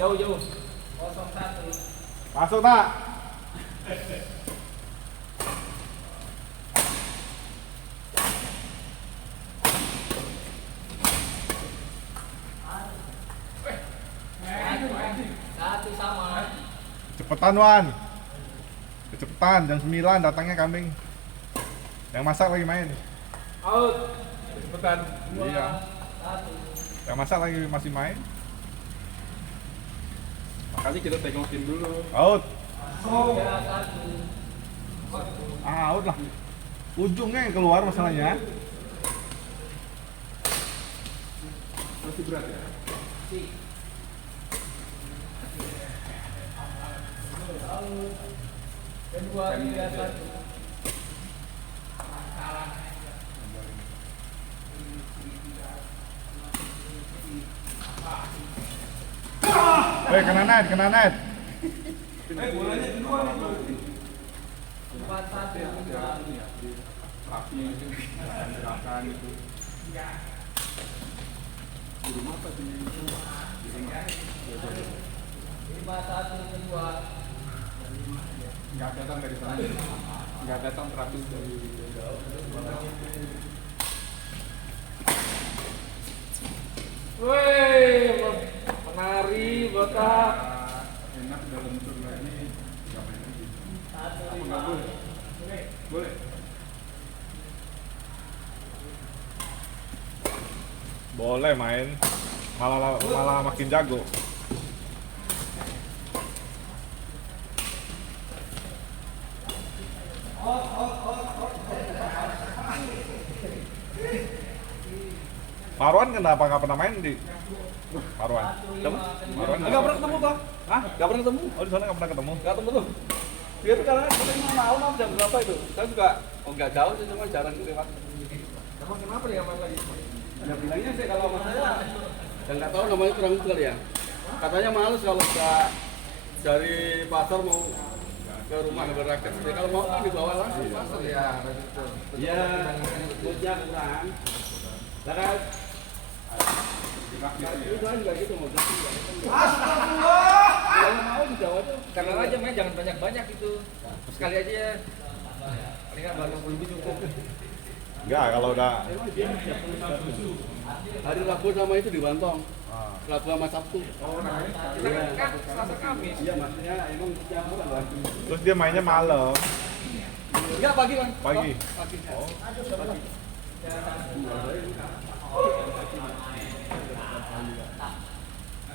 Jauh. 01. Masuk tak? Satu sama. Cepetan Wan. Cepetan jam 9 datangnya kambing. Yang masak lagi main. Out. Cepetan. Iya. Satu. Yang masak lagi masih main. Makanya kita tengokin dulu. Out. Tiga, satu. Out lah. Ujungnya yang keluar masalahnya. Masih berat ya? Kedua, tiga, satu. Kena net. Bolanya di luar itu. 4-1. Rapi itu, gerakan itu. Di rumah apa di rumah? 5-1 kedua. Nggak datang dari sana. Nggak datang terapis dari. Woi, penari botak. Enak dalam turnamen ini. Nggak main lagi. Satu, Apa lima. nggak boleh? Boleh. Boleh main. Malah makin jago. Marwan kenapa nggak pernah main di Marwan? Marwan Enggak pernah ketemu toh? Hah? Enggak pernah ketemu? Oh di sana nggak pernah ketemu? Enggak ketemu tuh. Dia tuh kadang katanya malam jam berapa itu? Saya juga enggak jauh sih cuma jarang lewat. Emang kenapa dia main lagi? Ya bilangnya sih kalau sama saya dan nggak tahu namanya kurang itu kali ya. Katanya males kalau nggak dari pasar mau ke rumah beraket. Jadi kalau mau kan dibawa langsung ke pasar ya. Iya, moodnya kurang. Karena itu kan juga gitu mau gitu. Kalau mau di Jawa tuh Karena aja main jangan banyak-banyak gitu. Sekali aja ya. Palingan baru 60.000 cukup. Enggak, kalau udah hari Rabu sama itu di Bantong. ah, Rabu sama Sabtu. Kita kan Selasa Kamis. Iya maksudnya emang setiap bulan kan. terus dia mainnya malam, Enggak pagi kan? pagi. Pagi. Oh.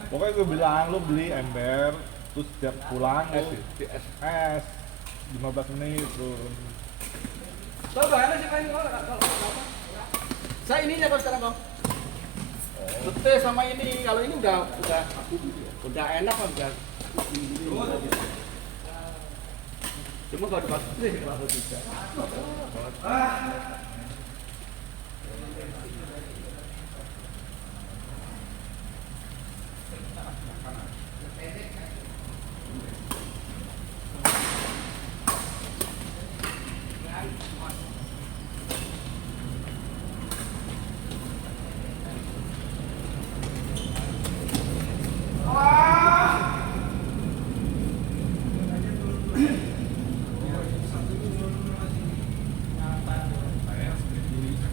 Pokoknya gue bilang lu beli ember, terus setiap pulang lu es 15 menit turun. Tahu gak enak sih main kalau saya ininya kok sekarang kok. Bete sama ini, kalau ini udah enak kan udah. Cuma kalau dipakai kalau bisa.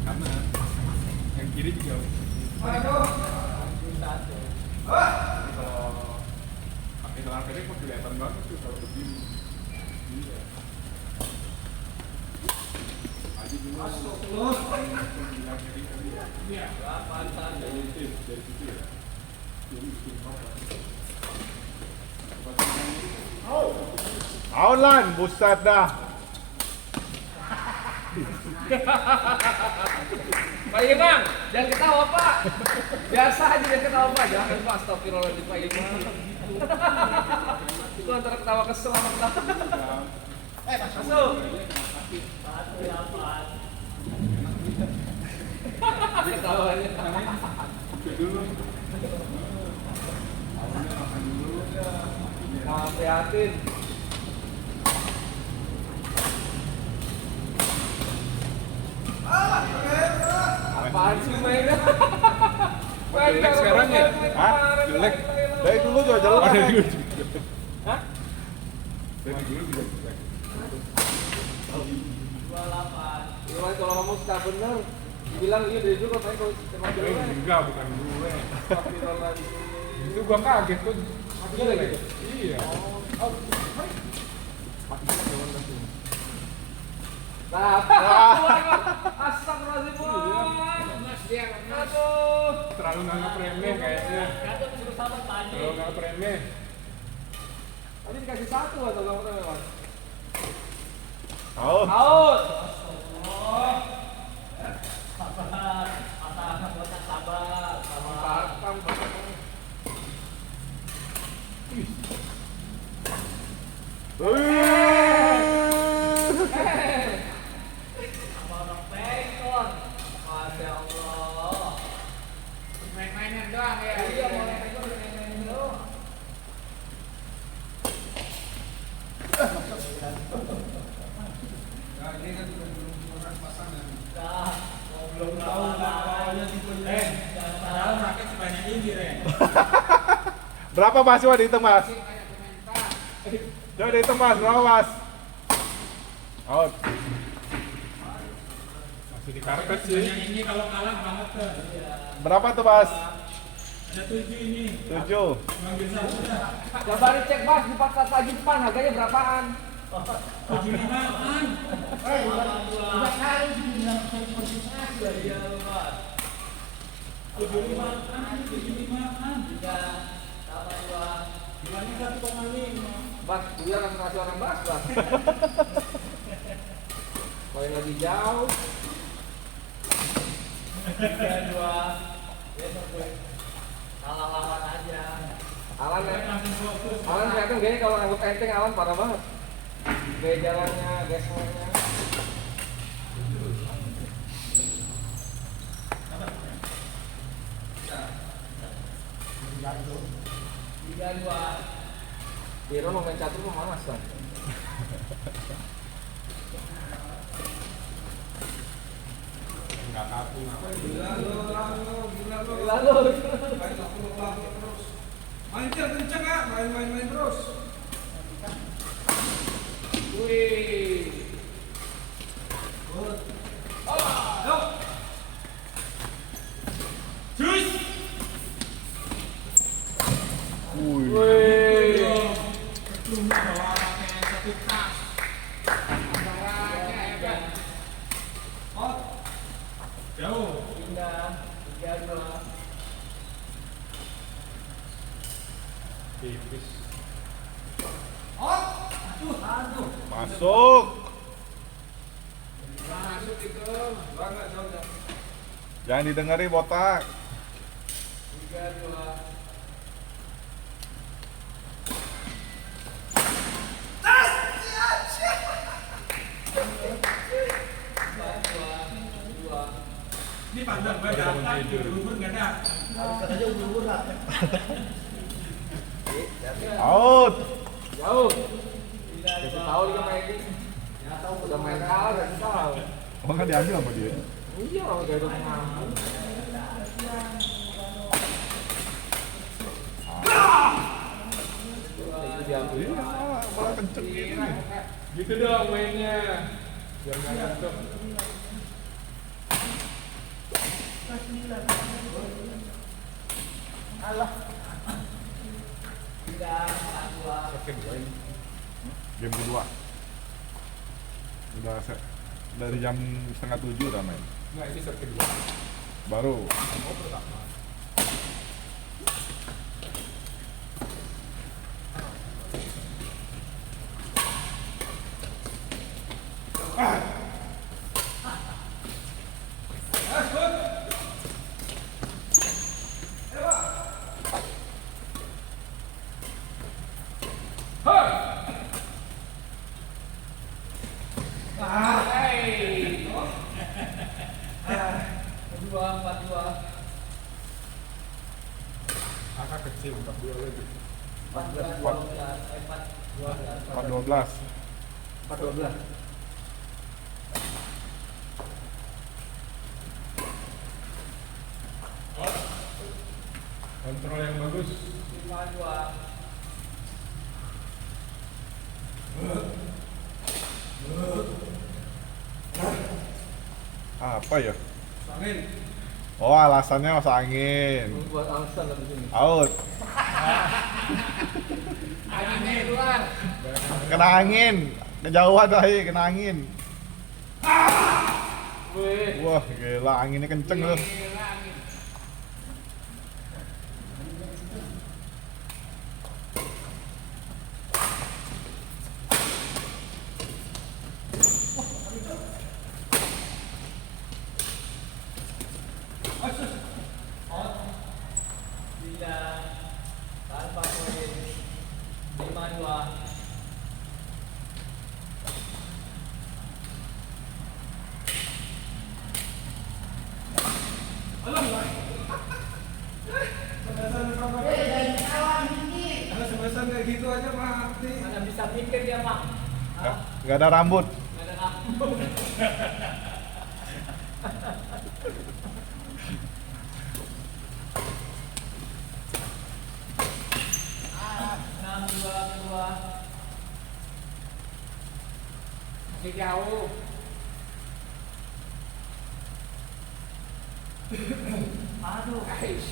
Kanan. Yang kiri juga. Kalau pakai celana pendek kok kelihatan banget tuh kalau begini. Iya. Aji dulu. Iya. Dari situ ya. Aulan, buset dah. Pak Imam, jangan ketawa Pak. Biasa aja jangan ketawa Pak. Jangan Pak, astagfirullahaladzim Pak Imam. Itu antara ketawa kesel sama ketawa. Masuk. Ketawanya. Dulu. Awalnya makan dulu. Nah, prihatin. Apaan sih mainnya? Jelek sekarang ya? Hah? Jelek. Dari dulu juga jelek. Hah? Dari dulu juga jelek. 28. Gimana kalau kamu suka bener? Bilang iya dari dulu katanya kalau emang jelek. Enggak, bukan gue. Astagfirullahaladzim. Itu gua kaget tuh. Iya lagi? Iya. Nah, astagfirullahaladzim. Aduh. Terlalu nganggap remeh kayaknya. Terlalu nganggap remeh. Tadi dikasih satu atau kamu tahu memang? Out. Out. Main-mainan doang ya. Iya, mau main-main doang. Berapa mas? Coba dihitung mas. Coba dihitung mas. Berapa mas? Out. Masih di karpet sih. Ini kalau kalah banget tuh. Berapa tuh mas? Ada 7 ini. 7. Manggil satu dah. Coba dicek mas di 44 lagi depan harganya berapaan? 75-an. Udah kali dibilang 75-an. 75-an. Bilangnya 1,5. Bas, dia langsung kasih orang bas, bas. Kalau yang lagi jauh. 3-2. Kalah lawan aja. Alan ya. Alan kelihatan gaya kalau nganggup enteng Alan parah banget. Gaya jalannya, gaya semuanya. Hero mau main catur mau manas kan? Enggak kaku. Gila lu. Main kenceng ya, main terus. Wih. Wih. Jauh. Tipis. Masuk. Masuk itu. Banget jauh. Jangan didengerin botak. Ini pandang gue datang, ubur-ubur nggak ada. Out. Jauh. Kasih tahu dia main ini. Udah main kalah kasih tahu. Oh kan diambil sama dia. Iya, udah udah mengambil. Itu diambil. Iya, malah kenceng gitu. Gitu dong mainnya. Biar nggak ngantuk. Game kedua. Udah dari jam 6:30 udah main. Nggak, ini set kedua. Baru. Oh, pertama. Angka kecil, 42 lagi. 4-12. 4-12. Kontrol yang bagus. 5-2. Apa ya? Angin. Oh, alasannya masuk angin. Buat alasan di sini. Out. Anginnya keluar. Kena angin. Kejauhan tadi kena angin. Wih. Wah, gila anginnya kenceng loh. Gila angin. Tanpa poin 5-2. Kalau sebesar kayak gitu aja mati. Mana bisa mikir dia mah? Nggak ada rambut. Nggak ada lampu. 6-2. Masih jauh. Aduh, guys.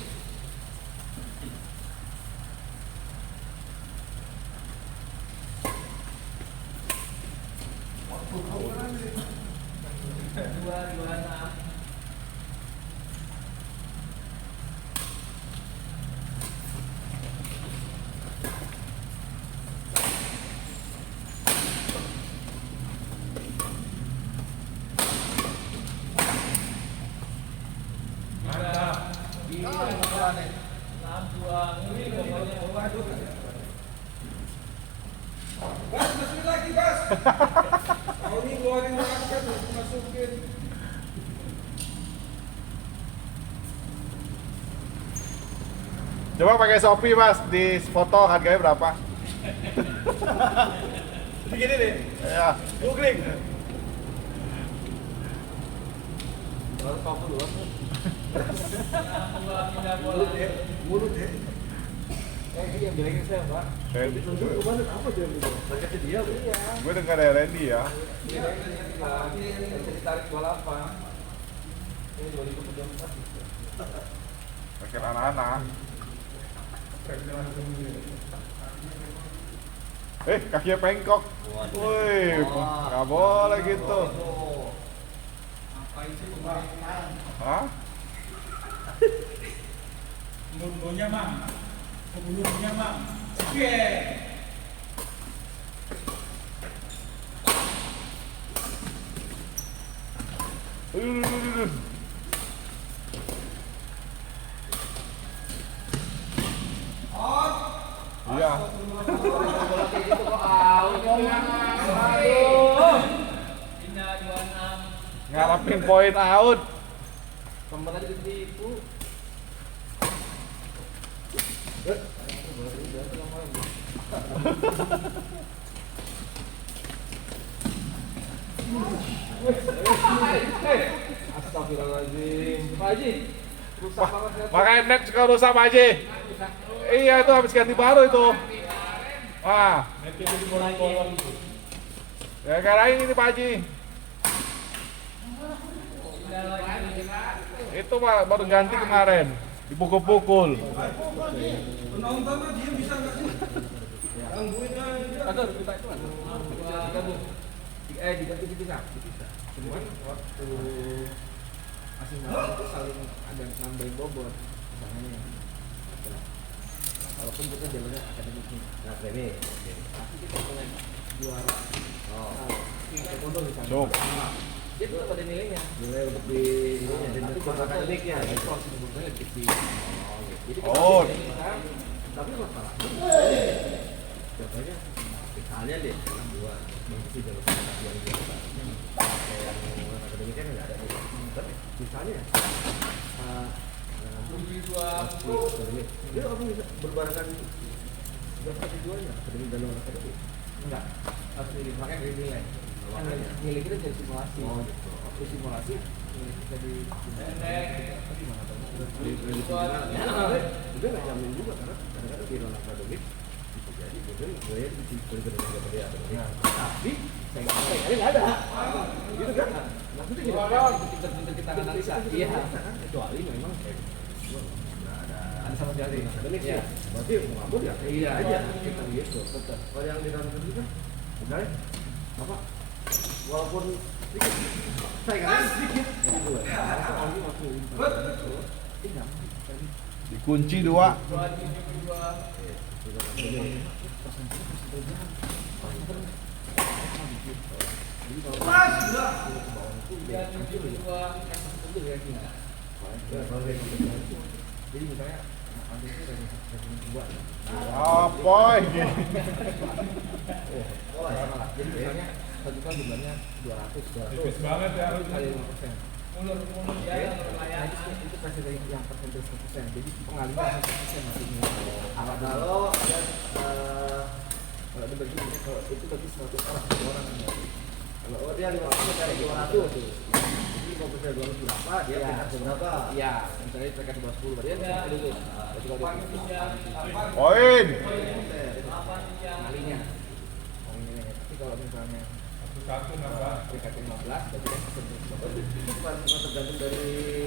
Dua 6. Bas, masukin lagi, Bas. Kau ini keluarin raket, masukin. Coba pakai Shopee Mas, di foto harganya berapa? Begini nih, Ya. googling. Baru kau keluar. 6-2 pindah bola. Mulut ya. Iya, bilangin saya, Pak. Randy. Kemarin apa dia gitu? Rakyatnya dia tuh. Iya. Gue dengar dari Randy ya. Iya, bisa ditarik bola apa? Ini 2024. Pakai anak-anak. Kakinya pengkok. Woi, nggak boleh gitu. Hah? Bumbunya mang, bumbunya mang. Oke. Aduh. Iya. Bola kayak gitu kok out. Aduh. Pindah 26. Ngarapin point out. Kembali tadi ditipu. Astagfirullahaladzim. Pak Haji, rusak banget ya. Makanya net suka rusak Pak Haji. Iya itu habis ganti baru itu. Wah. Ya karain ini Pak Haji. Itu Pak baru ganti kemarin. Dipukul-pukul. Penonton mah diem bisa nggak sih? Gangguin aja. Kagak kita itu kan. Digabung. Diganti bisa. Cuman waktu masing-masing itu saling ada nambahin bobot. Misalnya walaupun kita jalurnya akademik nih. Nah, ini. Tapi kita mulai juara. Taekwondo misalnya. Cuk. Dia tetap ada nilainya. Nilai untuk di tapi juara akademiknya. Itu harus menurutnya lebih tinggi. Jadi Oh. tapi masalah. Contohnya misalnya deh 62 masih jalur yang biasa. Kayak yang akademiknya nggak ada. Tapi misalnya akademik, dia apa bisa berbarengan daftar keduanya akademik dan non akademik? Enggak, harus milih makanya dari nilai. Kan nilai kita dari simulasi. Oh gitu. Waktu simulasi nilai kita di gimana tahu? Juga nggak jamin juga karena kadang-kadang di non akademik bisa jadi gitu kan gue di bener-bener dia tapi saya nggak ada gitu kan maksudnya gitu pinter-pinter kita analisa iya kecuali memang ada sama sekali akademik ya berarti mau ngabur ya iya aja kita gitu betul kalau yang di dalam itu kan udah apa walaupun sedikit saya kan sedikit gitu Dikunci 2. jadi misalnya Apa ini? oh ya malah jadi misalnya satu kan jumlahnya 200 Tipis banget ya. kali 5%. Itu kasih dari yang persentase 1%. Jadi pengalihan 1% maksudnya. Kalau ada kalau dibagi kalau itu bagi 100 orang kalau dia 5% dari 200 tuh. Jadi 5% 200 berapa dia peringkat berapa? Iya, misalnya peringkat di bawah 10 berarti dia lulus. Berarti kalau dia Poin. pengalinya. Tapi kalau misalnya Satu nambah. peringkat 15 berarti kan itu bukan tergantung dari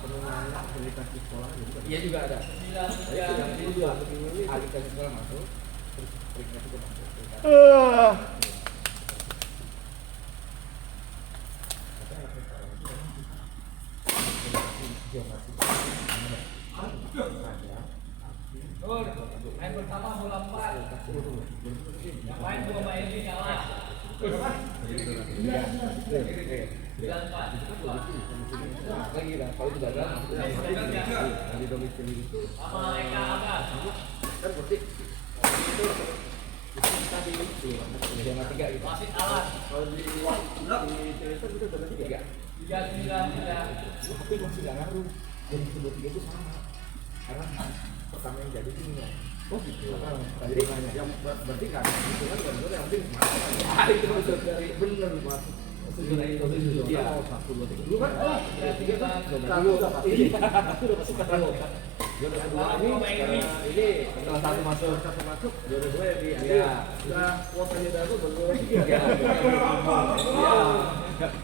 penurunan kualitas di sekolah juga. Iya juga ada. Jadi yang ini juga kualitas sekolah masuk, terus peringkat itu masuk. Main pertama bola 4. Yang main 2 main ini nyala. Lagi lah, kalau tidak ada, di domisili itu Sama Eka Agas. kan berarti itu kita di zona 3 gitu. Wasit alat. Kalau di Cilacap itu zona 3. 393. Tapi masih nggak ngaruh. Jadi kedua 3 itu sama. Karena pertama yang jadi ini. Oh gitu. Jadi yang berarti kan itu kan benar yang penting itu masuk dari benar masuk. Iya, 1 2 3. Dulu kan 3 kan udah pasti. Satu udah pasti ketemu. Juara kedua ini setelah satu masuk, juara 2 yang di udah kuotanya baru baru 3. Iya.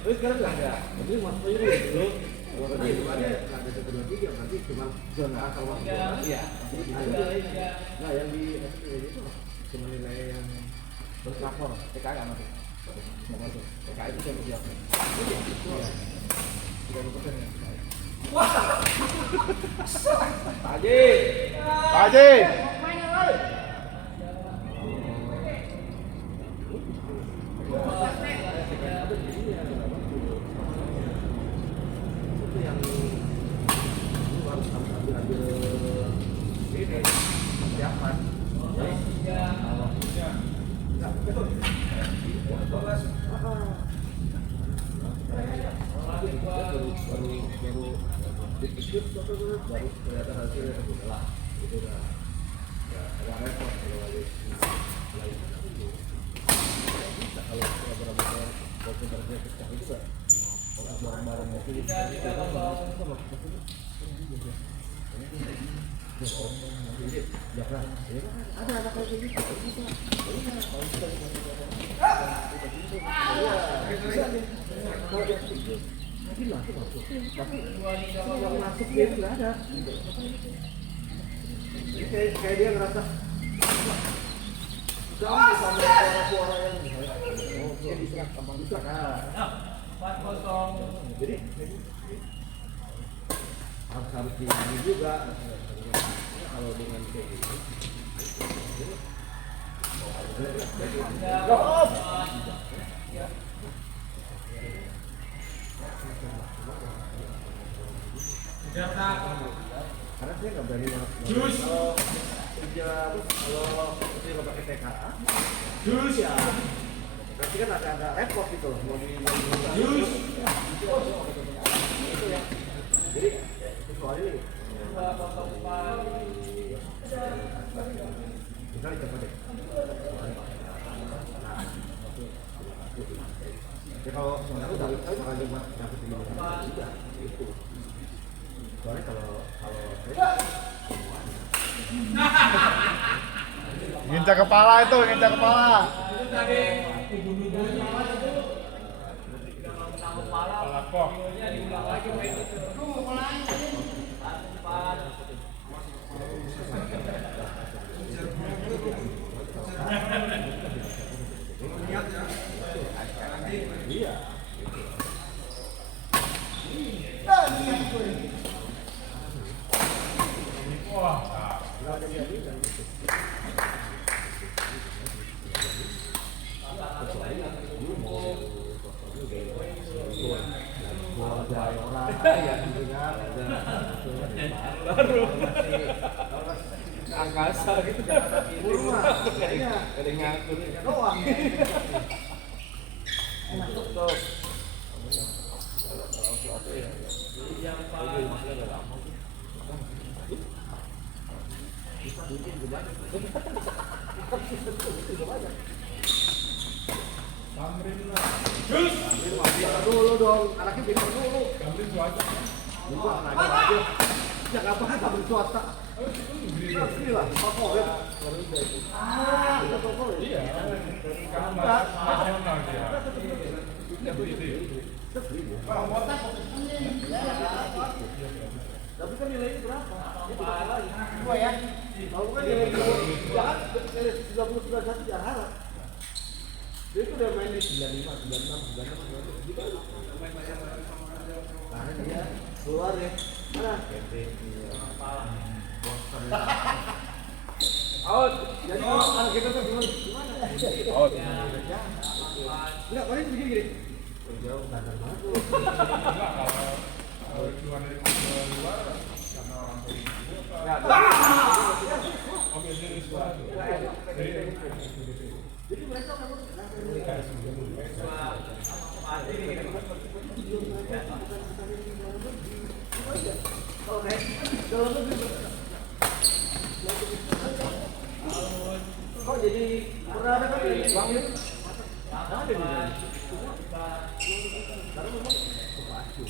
Terus sekarang enggak ada. Jadi masuk aja dulu. Berarti ada kedua 3 berarti cuma zona kalau masuk. Iya. Nah, yang di itu cuma nilai yang berlapor TK enggak masuk. Masuk. TK itu saya siap. Itu ya. 30% ya. Haji. Itu yang harus ambil ini persiapan. Baru dipikir baru kelihatan hasilnya itu lah itu udah agak repot kalau lagi lain bisa kalau beberapa konsentrasi pecah itu kan kalau barang-barang itu ada anak kayak gitu gila tuh masuk tapi yang masuk dia itu nggak ada jadi kayak dia ngerasa sama suara yang dia diserang gampang diserang jadi harus diambil juga kalau dengan kayak gitu karena saya nggak berani kalau kerja kalau dia nggak pakai TKA jus ya berarti kan ada repot gitu loh mau di jus itu ya jadi soal ini kita coba deh ya kalau sebenarnya udah akan coba dapat ini juga itu soalnya kalau Ngincar kepala itu, ngincar kepala. Kepala kok. Diulang lagi main itu. Lihat ya. Nanti Iya. Baru angkasa gitu. Kayaknya Ada yang ngatur. doang. Tutup. Dulu dong, anaknya pintar dulu. Bukan lagi aja. Jakarta kan kabel swasta. Ini lah, favorit. Kita favorit. Iya. Karena nasional dia. Tapi kan nilainya berapa? Itu kan lagi. Dua ya. Kalau kan nilai jangan nilai 99 jangan harap. Dia itu udah main di 95, 96, 96, gitu aja. Nah, dia keluar ya. Mana? Out. Jadi kalau kita tuh gimana? Out. Enggak, paling begini. Jauh kanan banget. Kalau keluar dari luar karena orang Jadi mereka memang kalau naik dalam negeri kok jadi pernah ada kan bang ini ada di mana karena memang kepacu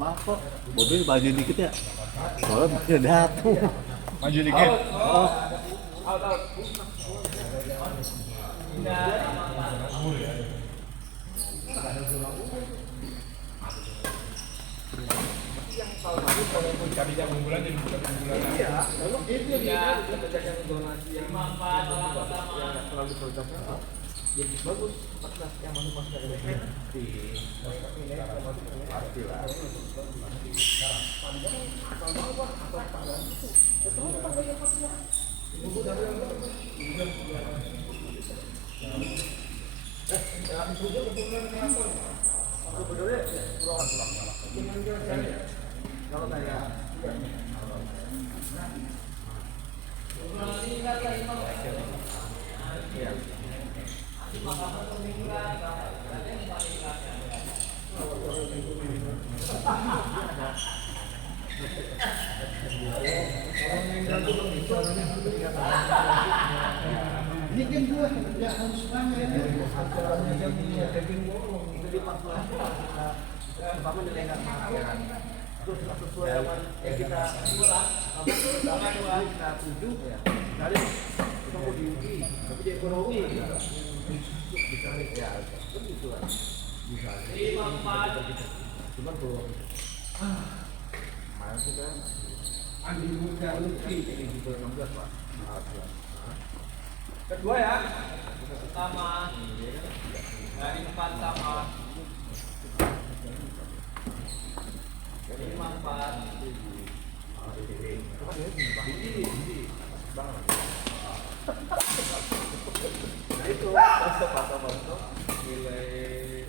Maaf kok, mobil maju dikit ya. Soalnya bisa datang. Maju dikit. tadi jam unggulan jadi bukan unggulan. iya memang itu ya penjagaan zonasi yang terlalu prioritasnya jadi bagus 14 yang masuk masuk dari pasti lah kalau kayak ini kan dua ya harus banget ya itu dipakai umpama nilai nggak terus sesuai dengan yang kita kita tuju ya dari kita mau diuji tapi di ekonomi bisa ya kan gitu lah bisa cuma kalau main kita Andi Muda Lutfi. ini juga 16 pak Kedua ya. Pertama dari 4 sama 5 4 itu masa nilai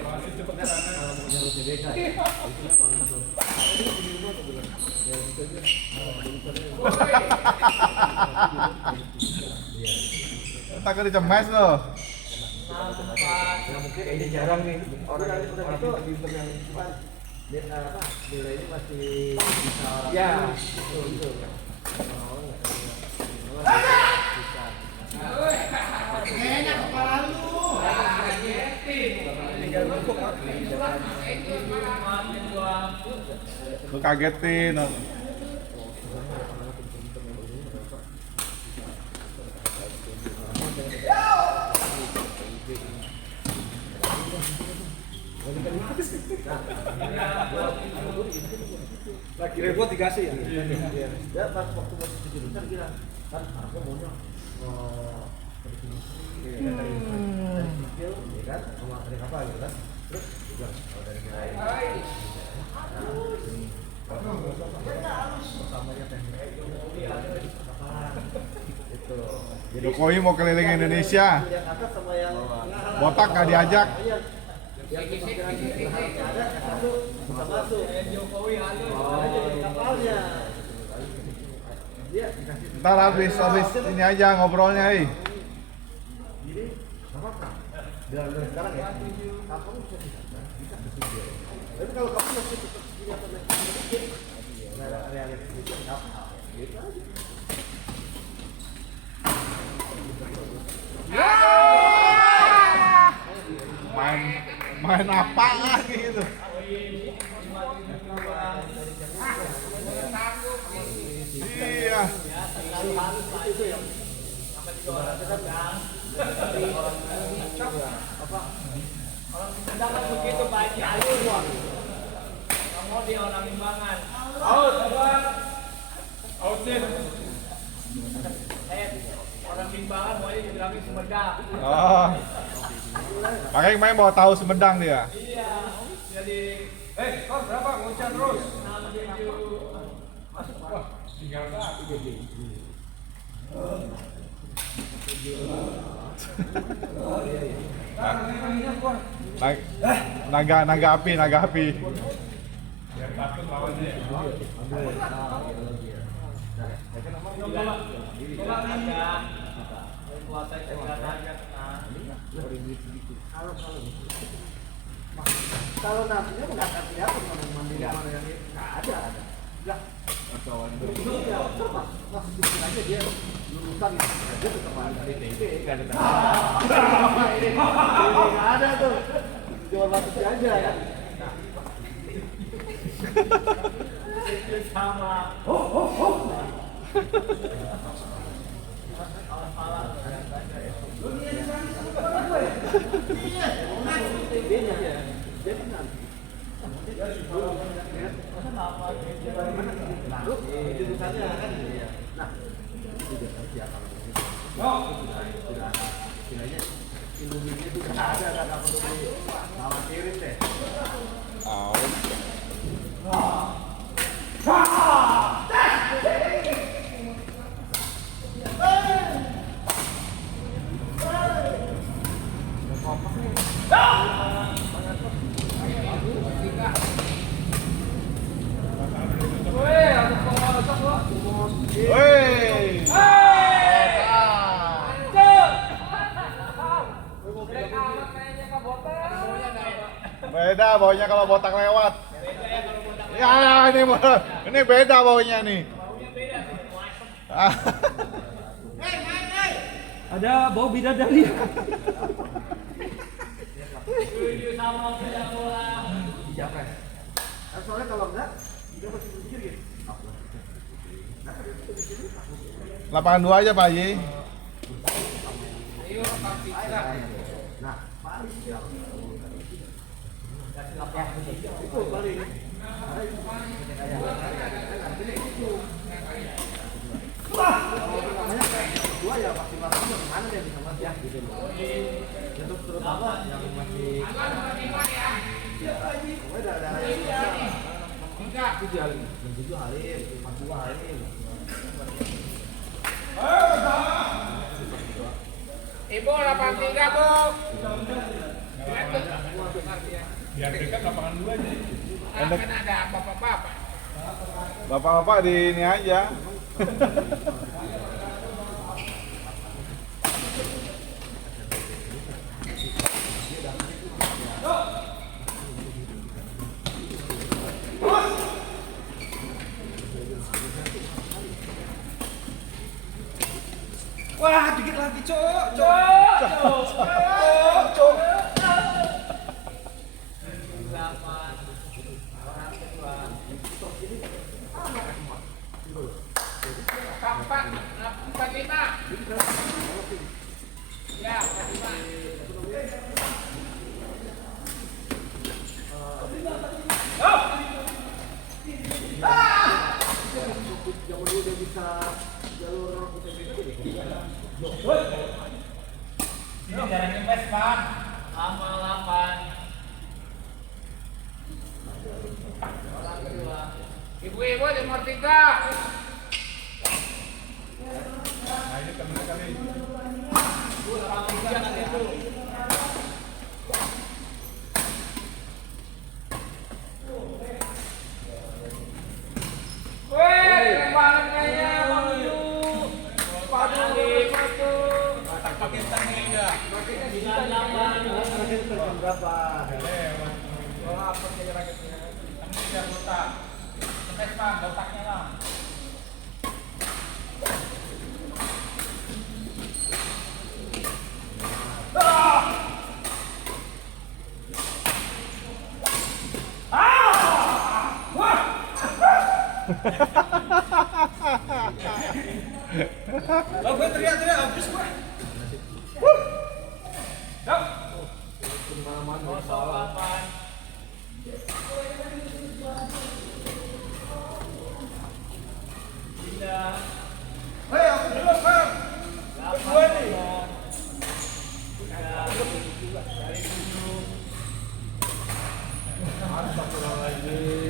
Masih cepet sana. kalau mau nyari TBK ya itu memang Takut dicemes loh. Nah, mungkin ini jarang nih orang itu pinter yang apa nilainya masih bisa ya betul Enak kepala lu. Lu kagetin. Lagi repot dikasih ya. Ya pas waktu masih kecil kan bilang kan aku maunya dari kecil ya kan sama dari apa gitu kan terus juga dari pertamanya teknik itu jadi Jokowi mau keliling Indonesia. yang atas sama yang Botak nggak diajak. yang harusnya ada yang satu bisa masuk Jokowi halo. jadi kapalnya dia dikasih Ntar habis ini aja ngobrolnya, jadi nggak apa-apa dari sekarang ya kamu bisa bersedia tapi kalau kamu masih tetap segini atau sedikit nggak ada realistis itu nggak apa gitu aja main apa lagi gitu. Iya. Sedangkan begitu Pak Haji ayo kamu di orang Limbangan out sih orang Limbangan mau dibilangin Sumedang Oh. Makanya main bawa tahu Sumedang dia. iya jadi Kor berapa? Ngoceh terus. Tinggal satu. Naga api. Biar takut lawannya. kalau nafsunya nggak akan kelihatan mana yang mandiri mana yang ini nggak ada nggak itu ya masih bikin aja dia lulusan dia tetap ada DTP nggak ada ini nggak ada tuh jual masuk aja ya sama jurusannya kan nah itu dia kerja kalau istilahnya ilmunya itu nggak ada nggak perlu dikhawatirin deh Woi. Beda baunya kalau botak lewat. Ya ini beda baunya nih. Ada bau bidadari. dijapres soalnya kalau enggak dia masih berpikir gitu Lapangan 2 aja Pak Haji. nah paling itu paling dua ya maksimal mana dia bisa mas ya gitu loh untuk terutama yang masih ada tujuh halim empat dua halim Ibu 83 Bu Biar dekat lapangan 2 aja. kan ada apa-apa Bapak-bapak di ini aja. Wah, dikit lagi, Cok. Ini jarang invest, Pan. Lama 8. Orang kedua. Ibu-ibu nomor 3. Nah ini temennya kali. Orang 3 nanti itu. Wih, keren banget kayaknya Bang Yu. Sepatu itu. Pakai tangga enggak? Pakainya di dalam. Jam berapa? Oh, apa sih raketnya? Ini biar botak. Sampai Pan, botaknya lah. Oh, gue teriak-teriak habis gue. Kosong 8. Tidak. Hei, aku dulu, Bang. Gue nih.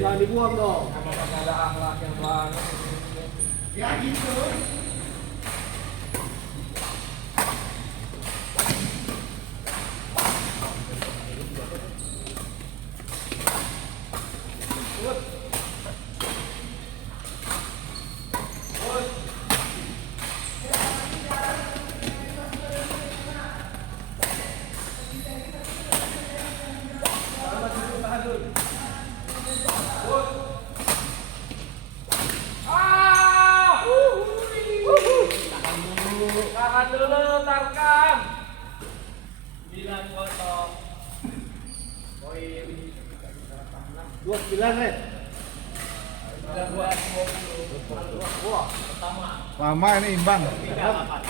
Jangan dibuang dong. Emang ada akhlak yang banget. Ya gitu. Tahan dulu, Tarkam. 9-0. Poin 29 Red. 19-20. Wah. Pertama. Lama ini imbang. 3-8.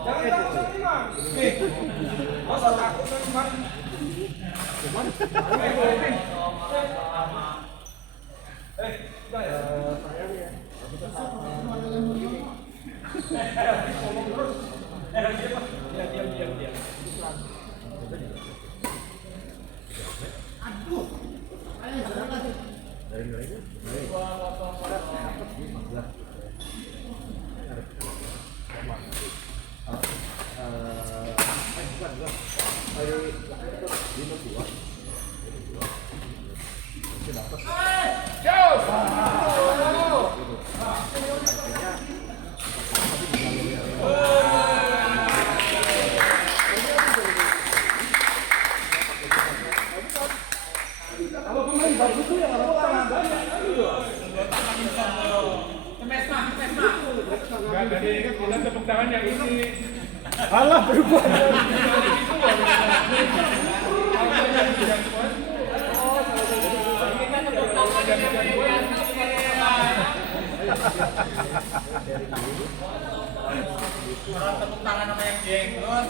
Jangan takut sama Iman. Masa takut sama Iman? Diam. Enggak, tadi kan bilang tepuk tangan yang ini. Alah berubah. Orang tepuk tangan sama yang jenggot.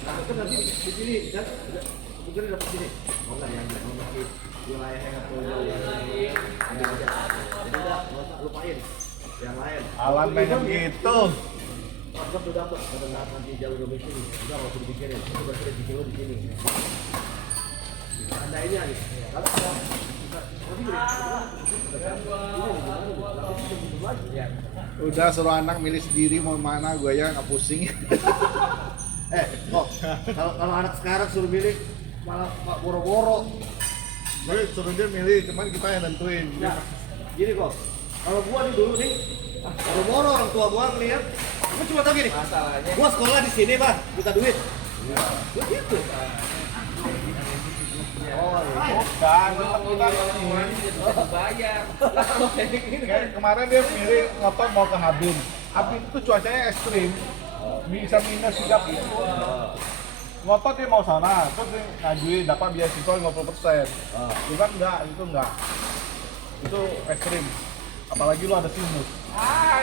Dapat nanti di sini dan mungkin dapat sini. Oh enggak yang masih wilayah yang atau jadi enggak lupain yang lain. Alan pengen gitu. Mantap tuh dapat pada saat nanti jalur domestik ini. Udah harus dipikirin. Itu berarti di sini. Andainya gitu. Kalau Udah suruh anak milih sendiri mau mana, gue ya nggak pusing. kok kalau anak sekarang suruh milih malah boro-boro. Gue suruh dia milih, cuman kita yang nentuin. Ya, gini kok. Kalau gua nih dulu nih, boro-boro orang tua gua ngeliat. Gua cuma tau gini. Masalahnya Gua sekolah di sini, Bang. Minta duit. Gua gitu. Bukan, udah orang bisa bayar. Lah kalau kayak gini kan kayak kemarin dia milih ngotot mau ke Habin. Habin itu cuacanya ekstrim, bisa minus 30. Ngotot dia mau sana, terus dia ngajuin dapat beasiswa 50%. Bukan itu enggak. Itu ekstrim. Apalagi lu ada sinus.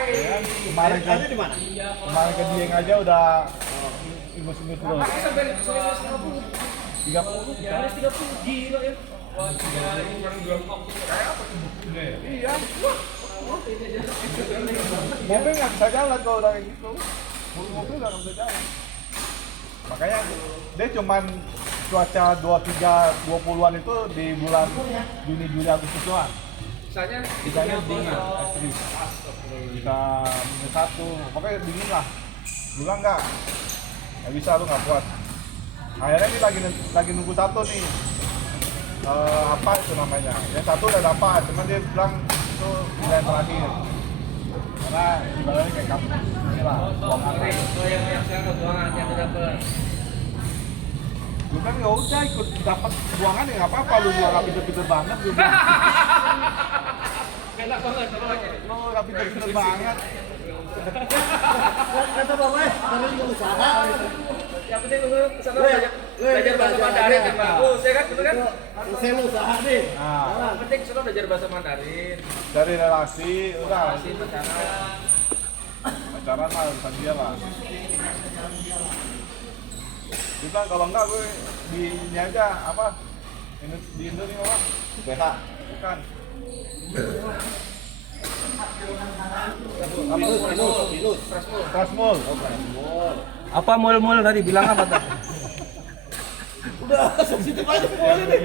Ya, kemarin kan di mana? kemarin ke Dieng aja udah sinus terus. pakai sampai 150. 30. Ya 30 gila ya. Wah, ini orang jual kok kayak apa tuh buktinya ya? Iya. Mobil nggak bisa jalan kalau udah kayak gitu. Mobil nggak bisa jalan. Makanya dia cuman cuaca 20-an itu di bulan Juni, Juli, Agustus doang. Misalnya Sisanya dingin, ekstrim. Bisa -1, pokoknya dingin lah. Gula nggak bisa, lu nggak kuat. Akhirnya ini lagi nunggu satu nih. Apa itu namanya? Yang satu udah dapat, cuman dia bilang itu pilihan terakhir. Karena ibaratnya kayak kamu ini lah, uang aneh. yang sekarang doang yang dapat. Gue kan nggak usah ikut dapat buangan ya nggak apa-apa, lu nggak pinter-pinter banget lu. Enak banget pokoknya. Lu nggak pinter-pinter banget. Kata bapaknya, namanya juga usaha. Yang penting lu kesana belajar bahasa Mandarin yang bagus, ya kan? Betul kan? Saya lu usaha nih. Nah, Yang penting kesana belajar bahasa Mandarin. dari relasi, udah Masih pacaran. pacaran lah urusan dia lah. Kita kalau enggak gue di ini aja apa? Di Indo nih apa? BH. Bukan. Minus. Trasmul. Apa mall-mall tadi bilang apa tuh? Udah, sensitif aja boleh nih.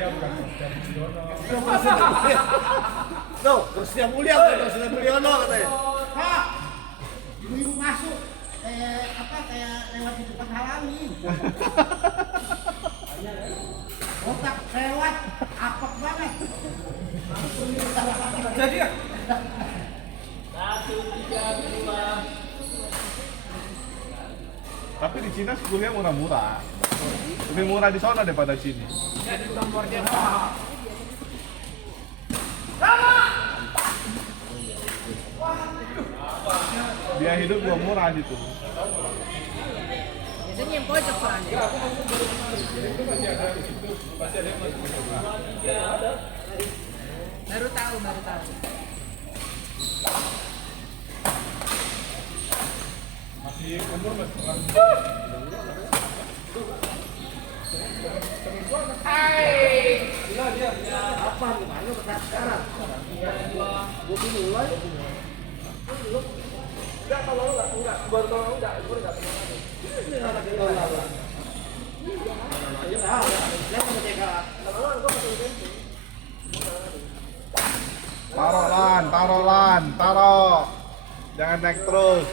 No, Kristia Mulia, Kristia Mulyono katanya. Pak, ibu-ibu masuk kayak lewat di depan halangin. Otak lewat, apek banget. Jadi ya. Tapi di Cina kuliah murah-murah. Lebih murah di sana daripada sini. Biaya hidup juga murah gitu. Biasanya yang pojok soalnya. Baru tahu. Masih umur masih Apa gimana sekarang? Gua mulai. Enggak kalau enggak baru kalau enggak pernah. Ini anak kita lah. Ya, saya mau TK. Taruh. Jangan naik terus.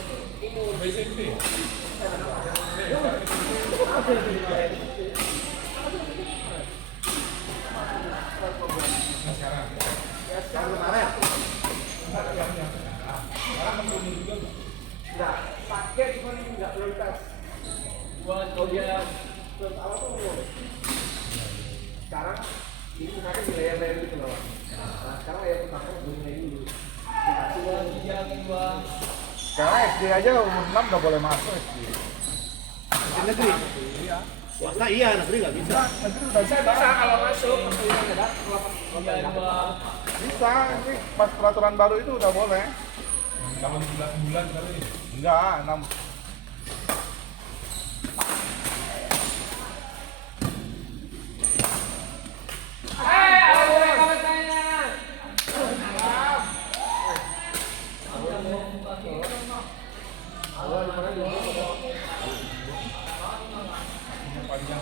Enggak, pakai cuma ini enggak prioritas. Buat kalau dia terus awal tuh sekarang ini misalkan di layer gitu loh. Nah, sekarang layer pertama belum mulai dulu. Dikasih lagi yang kedua. Sekarang SD aja umur 6 udah boleh masuk SD. Di negeri. Iya. Swasta iya, negeri nggak bisa. Negeri udah Bisa kalau masuk Bisa, ini pas peraturan baru itu udah boleh. Kalau 11 bulan kali ini. Enggak, 6. Panjang.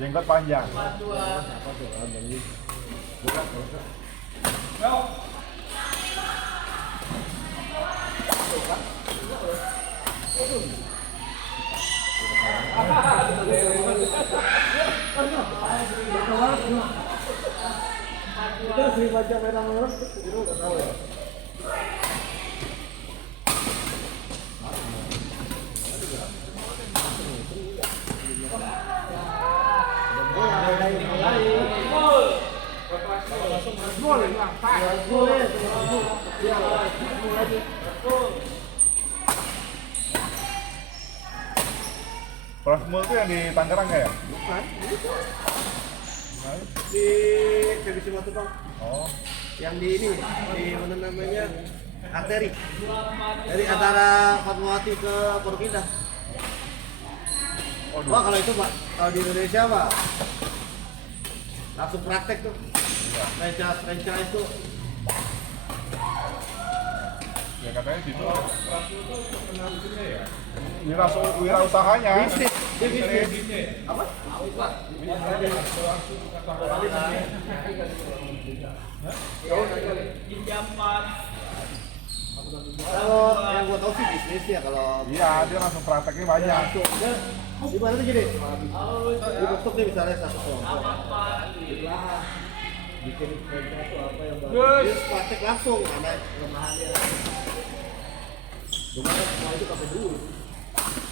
Jenggot panjang. Apa tuh orang dari bukan bukan. Kita sering baca merah-merah, itu nggak tahu ya. Prasmul itu yang di Tangerang nggak ya? Bukan, Nah, di Divisi Matupang. oh, Yang di ini, di mana namanya? Arteri. Dari antara Fatmawati ke Pondok Indah. waduh. Wah, kalau itu Pak, kalau di Indonesia Pak langsung praktek tuh. Franchise tuh. Ya katanya situ wirausahanya. Bisnis, dia bisnis. Apa? Kalau yang gua tahu sih bisnis ya kalau Iya, dia langsung prakteknya banyak. langsung dia ibaratnya gini, dibentuk nih misalnya satu kelompok, lah bikin franchise itu apa yang bagus, dia praktek langsung, ada kelemahannya. Cuma kan semua itu pakai duit.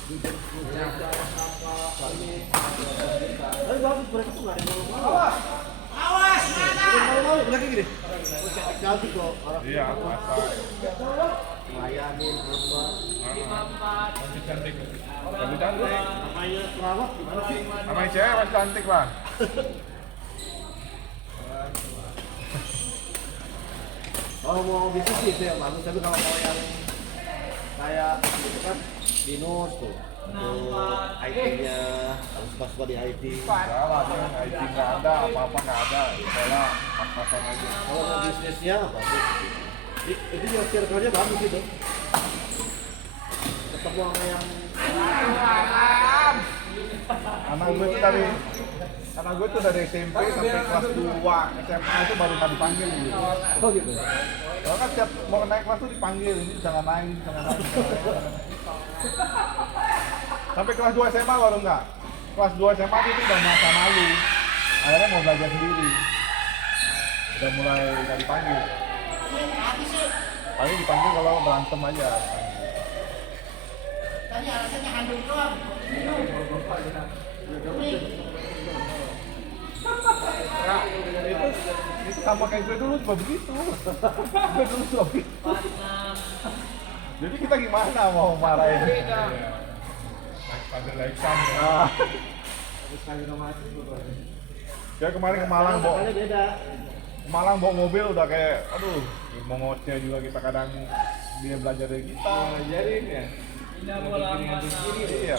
Bikin franchise apa, ini, tapi bagus mereka tuh nggak ada yang malu-malu. Awas, mana? Malu-malu, mereka gini, cantik kok orang. Iya, masa. Layanin apa? Lebih cantik. Namanya perawat gimana sih? Namanya cewek masih cantik lah. Kalau mau bisnis sih itu yang bagus, tapi kalau mau yang kayak gitu kan binus tuh, IT-nya harus pas di IT. Enggak lah, dia IT nggak ada, apa-apa nggak ada. Sekolah pas-pasan aja. Kalau mau bisnisnya bagus. Itu juga circle-nya bagus itu. Ketemu sama yang Anak gue tuh dari SMP sampai kelas 2 SMA itu baru nggak dipanggil gitu. oh gitu. Kalau kan tiap mau naik kelas tuh dipanggil, ini jangan naik, jangan naik. Sampai kelas 2 SMA baru enggak. Kelas 2 SMA itu udah merasa malu. Akhirnya mau belajar sendiri. Udah mulai nggak dipanggil. Paling dipanggil kalau berantem aja. Tadi alasannya handuk doang. Itu sama kayak gue dulu juga begitu. Gue dulu juga begitu. Jadi kita gimana mau marahin? Pada Alexan. Ya kemarin ke Malang bawa Makanya beda. Malang bawa mobil udah kayak aduh mau ngoceh juga kita kadang dia belajar dari kita. Ngajarin ya. Iya.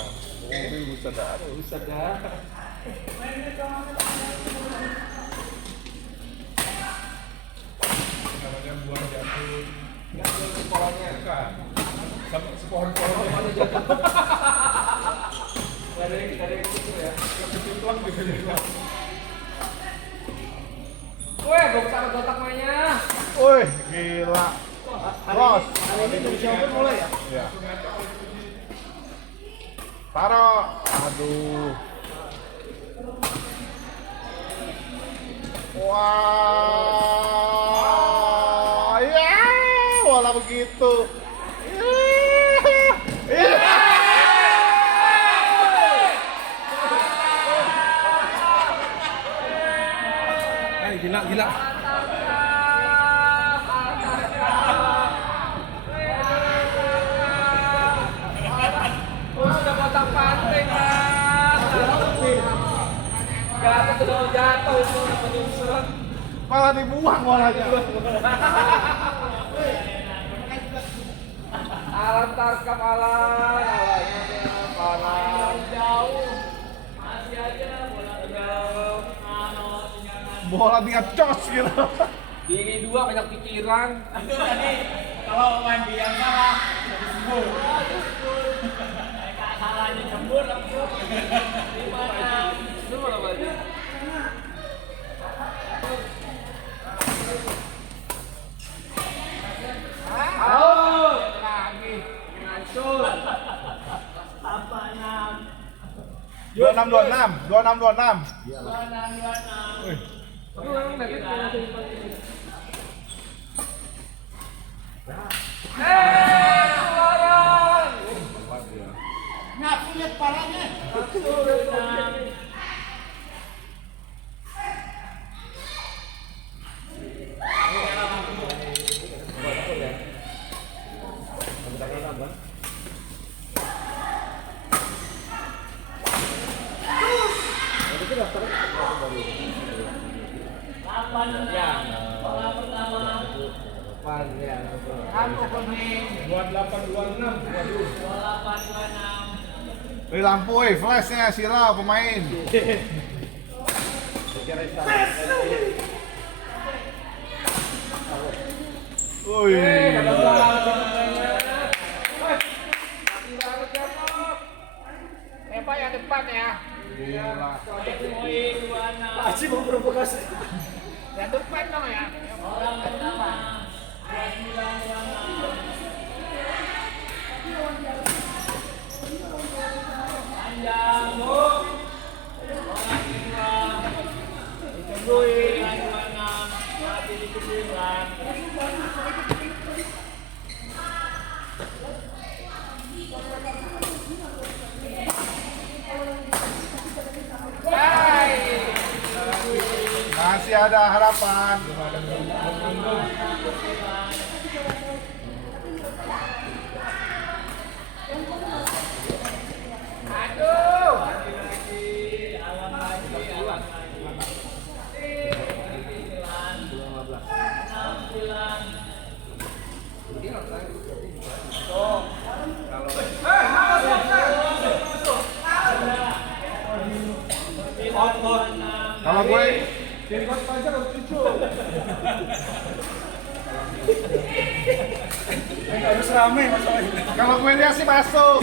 Mobil buset dah. Buset dah. Namanya buah jatuh. Sekolahnya kan. Sama sepohon-pohon ada jatuh. Ada yang gitu ya. Kecil-kecilan gitu ya. Weh, gokar kotak mainnya. Woi, gila. Ros. Hari ini dari siapa mulai ya? Ya. Taro. Aduh. Wah. Ya, bola begitu. Ya. Gila. Sudah kotak pantai, Mas. Gak sudah jatuh itu penyusun. Malah dibuang bolanya. Alat tarkam alat jauh. Masih aja bola jauh. Bola tinggal cos gitu. Ini dua banyak pikiran. Itu tadi kalau mandi yang salah jembur. Salahnya jembur langsung. Gimana? Itu bola baju. 26. Tapi memang David punya simpan ini. Keluaran! Nyapu lihat palanya. Aku kuning. 2826. Lampu flashnya silau pemain. Pak yang depan ya. Gila. Aji mau provokasi. Yang depan dong ya. Orang pertama 2926. Panjang Bu. Orang kedua ditungguin 26 mati ditungguin. Masih ada harapan. Kalau gue Jenggot panjang harus cucu. Harus rame masalahnya. kalau gue lihat sih masuk.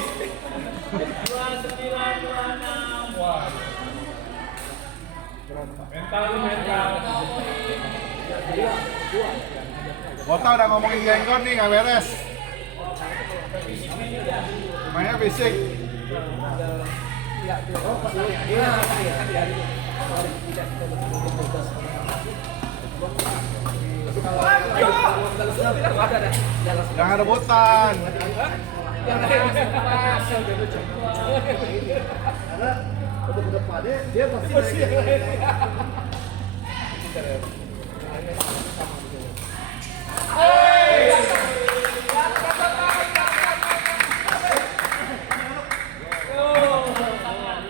2926. Wah. Mental. Bota udah ngomongin jenggot nih nggak beres. Mainnya fisik. Jangan rebutan. Karena untuk kedepannya dia pasti